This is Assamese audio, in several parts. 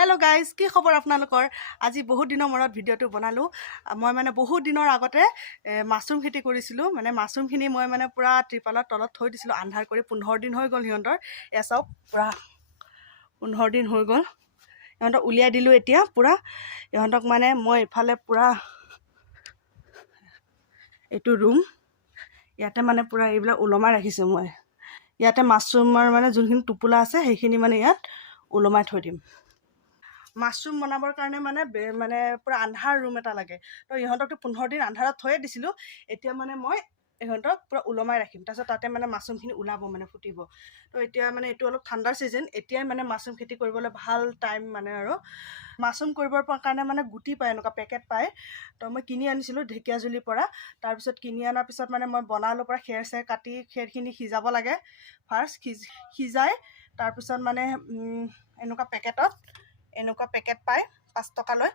हेलो गाइज की खबर आपनालोকৰ আজি বহুত দিনৰ মৰত ভিডিওটো বনালো মই মানে বহুত দিনৰ আগতে মাছৰুম খেতি কৰিছিলো মানে মাছৰুমখিনি মই মানে পুৰা ত্ৰিপালৰ তলত থৈ দিছিলো আন্ধাৰ কৰি 15 দিন হৈ গল হিয়ন্তৰ এসাও পুৰা 15 দিন হৈ গল হিয়ন্তৰ উলিয়াই দিলো এতিয়া পুৰা হিয়ন্তক মানে মই ইফালে পুৰা এটো ৰুম ইয়াতে মানে পুৰা এইবিলাক উলমাই ৰাখিছো মই ইয়াতে মাছৰুমৰ মানে যোনখিনি টুপুলা আছে সেইখিনি মানে ইয়াত উলমাই থৈ দিম মাছৰুম বনাবৰ কাৰণে মানে পুৰা আন্ধাৰ ৰুম এটা লাগে তো ইহঁতকটো 15 দিন আন্ধাৰত থৈয়ে দিছিলো এতিয়া মানে মই ইহঁতক পুৰা উলমাই ৰাখিম তাৰপিছত তাতে মানে মাছৰুমখিনি ওলাব মানে ফুটিব তো এতিয়া মানে এইটো অলপ ঠাণ্ডাৰ সিজন এতিয়াই মানে মাছৰুম খেতি কৰিবলৈ ভাল টাইম মানে আৰু মাছৰুম কৰিবৰ কাৰণে মানে গুটি পায় এনেকুৱা পেকেট পায় তো মই কিনি আনিছিলোঁ ঢেকীয়াজুলিৰ পৰা তাৰপিছত কিনি অনাৰ পিছত মানে মই বনালোঁ পৰা খেৰ চেৰ কাটি খেৰখিনি সিজাব লাগে ফাৰ্ষ্ট সিজাই তাৰপিছত মানে এনেকুৱা পেকেট পায় 5 টকা লৈ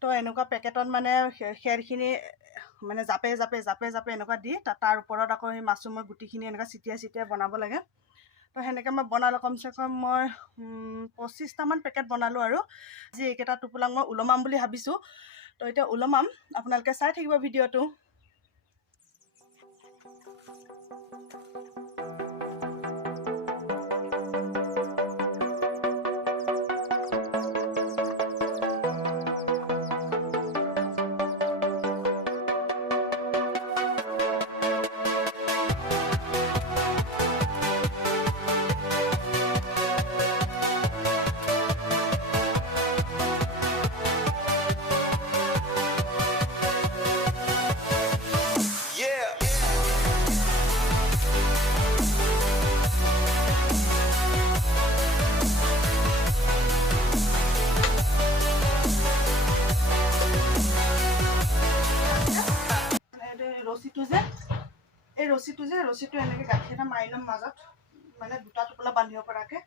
তো এনেকুৱা পেকেটত মানে খেৰখিনি মানে জাপে এনেকুৱা দি তাৰ ওপৰত আকৌ এই মাছৰুমৰ গুটিখিনি এনেকুৱা চিটিয়াই বনাব লাগে তো সেনেকৈ মই বনালোঁ কমচে কম মই 25টামান পেকেট বনালোঁ আৰু আজি এইকেইটা টোপোলাক মই ওলমাম বুলি ভাবিছোঁ তো এতিয়া ওলমাম আপোনালোকে চাই থাকিব ভিডিঅ'টো ৰছিটো এনেকৈ গাঁঠি এটা মাৰি ল'ম মাজত মানে দুটা টোপোলা বান্ধিব পৰাকৈ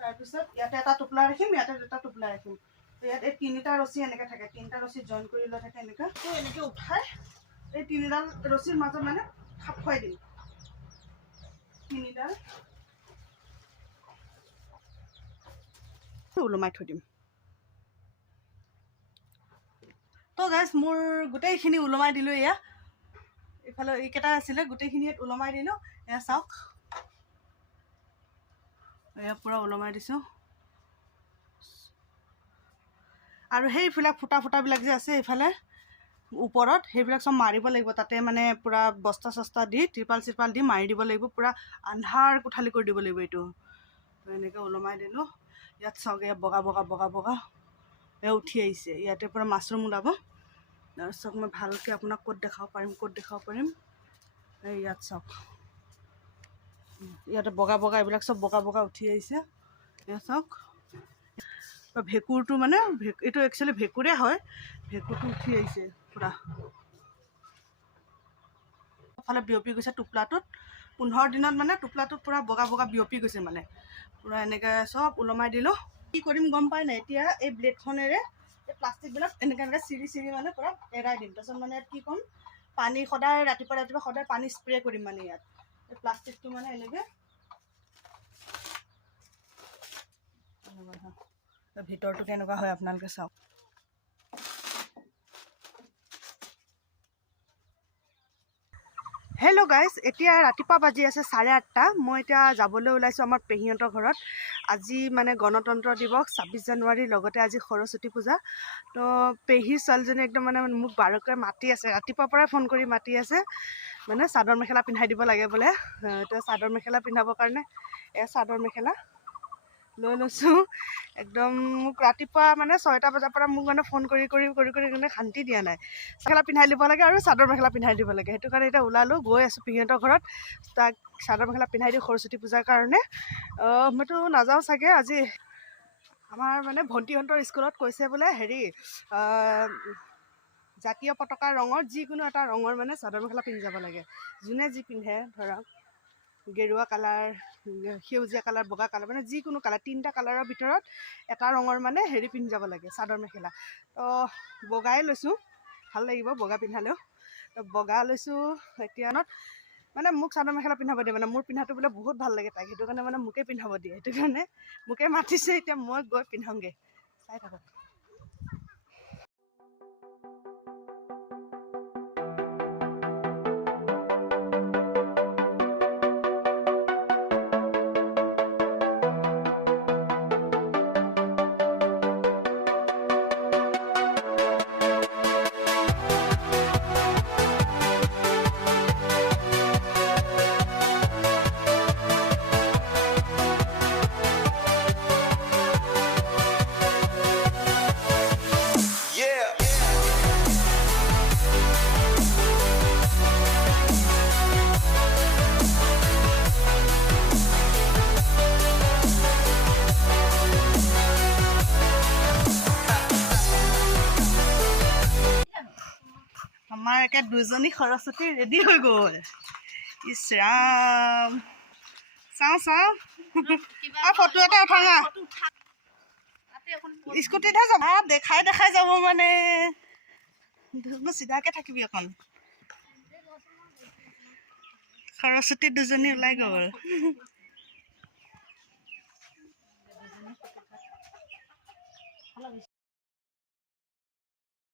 তাৰপিছত ইয়াতে এটা টোপোলা ৰাখিম ইয়াতে দুটা টোপোলা ৰাখিম তো ইয়াত এই তিনিটা ৰছী এনেকৈ থাকে তিনিটা ৰছী জইন কৰি লৈ থাকে এনেকৈ তো এনেকৈ উঠাই এই তিনিডাল ৰছীৰ মাজত মানে খাপ খুৱাই দিম তিনিডাল ওলমাই থৈ দিম তো গাইজ মোৰ গোটেইখিনি ওলমাই দিলোঁ এয়া ইফালে এইকেইটা আছিলে গোটেইখিনি ওলমাই দিলোঁ এয়া চাওক এয়া পুৰা ওলমাই দিছোঁ আৰু সেইবিলাক ফুটাবিলাক যে আছে এইফালে ওপৰত সেইবিলাক চব মাৰিব লাগিব তাতে মানে পুৰা বস্তা চস্তা দি ত্ৰিপাল দি মাৰি দিব লাগিব পুৰা আন্ধাৰ কোঠালি কৰি দিব লাগিব এইটো এনেকৈ ওলমাই দিলোঁ ইয়াত চাওক এয়া বগা এয়া উঠি আহিছে ইয়াতে পুৰা মাছৰুম ওলাব তাৰপিছত মই ভালকৈ আপোনাক ক'ত দেখাব পাৰিম এই ইয়াত চাওক ইয়াতে বগা এইবিলাক চব বগা উঠি আহিছে এয়া চাওক ভেঁকুৰটো মানে এইটো একচুৱেলি ভেঁকুৰে হয় ভেঁকুৰটো উঠি আহিছে পুৰা ফালে বিয়পি গৈছে টোপলাটোত 15 দিনত মানে টোপলাটোত পুৰা বগা বিয়পি গৈছে মানে পুৰা এনেকৈ চব ওলমাই দিলোঁ কি কৰিম গম পাই নাই এতিয়া এই ব্লেডখনেৰে এই প্লাষ্টিকবিলাক এনেকৈ চিৰি মানে পুৰা এৰাই দিম তাৰপিছত মানে কি ক'ম পানী সদায় ৰাতিপুৱা সদায় পানী স্প্ৰে কৰিম মানে ইয়াত এই প্লাষ্টিকটো মানে এনেকৈ ভিতৰটো কেনেকুৱা হয় আপোনালোকে চাওক হেল্ল' গাইজ এতিয়া ৰাতিপুৱা বাজি আছে 8:30 মই এতিয়া যাবলৈ ওলাইছোঁ আমাৰ পেহীহঁতৰ ঘৰত আজি মানে গণতন্ত্ৰ দিৱস 26 জানুৱাৰীৰ লগতে আজি সৰস্বতী পূজা তো পেহীৰ ছোৱালীজনী একদম মানে মোক বাৰুকৈ মাতি আছে ৰাতিপুৱাৰ পৰাই ফোন কৰি মাতি আছে মানে চাদৰ মেখেলা পিন্ধাই দিব লাগে বোলে তো চাদৰ মেখেলা পিন্ধাবৰ কাৰণে চাদৰ মেখেলা লৈ লৈছোঁ একদম মোক ৰাতিপুৱা মানে 6টা বজাৰ পৰা মোক মানে ফোন কৰি মানে শান্তি দিয়া নাই মেখেলা পিন্ধাই দিব লাগে আৰু চাদৰ মেখেলা পিন্ধাই দিব লাগে সেইটো কাৰণে এতিয়া ওলালোঁ গৈ আছোঁ পেহীহঁতৰ ঘৰত তাক চাদৰ মেখেলা পিন্ধাই দিওঁ সৰস্বতী পূজাৰ কাৰণে মইতো নাযাওঁ চাগে আজি আমাৰ মানে ভণ্টিহঁতৰ স্কুলত কৈছে বোলে হেৰি জাতীয় পতাকাৰ ৰঙৰ যিকোনো এটা ৰঙৰ মানে চাদৰ মেখেলা পিন্ধি যাব লাগে যোনে যি পিন্ধে ধৰক গেৰুৱা কালাৰ সেউজীয়া কালাৰ বগা কালাৰ মানে যিকোনো কালাৰ 3টা কালাৰৰ ভিতৰত এটা ৰঙৰ মানে হেৰি পিন্ধি যাব লাগে চাদৰ মেখেলা তো বগাই লৈছোঁ ভাল লাগিব বগা পিন্ধালেও তো বগা লৈছোঁ এতিয়া মানে মোক চাদৰ মেখেলা পিন্ধাব দিয়ে, মানে মোৰ পিন্ধাটো বোলে বহুত ভাল লাগে তাইক, সেইটো কাৰণে মানে মোকে পিন্ধাব দিয়ে, সেইটো কাৰণে মোকে মাতিছে, এতিয়া মই গৈ পিন্ধাওঁগৈ, চাই থাকক। আমাৰ একে দুজনী সৰস্বতী ৰেডি হৈ গ'ল। ইছ ৰাম, চাওঁ ফটো এটা উঠাওঁ না, স্কুটিতহে যাব, দেখাই যাব মানে, চিধাকে থাকিবি অকণ। সৰস্বতী দুজনী ওলাই গ'ল।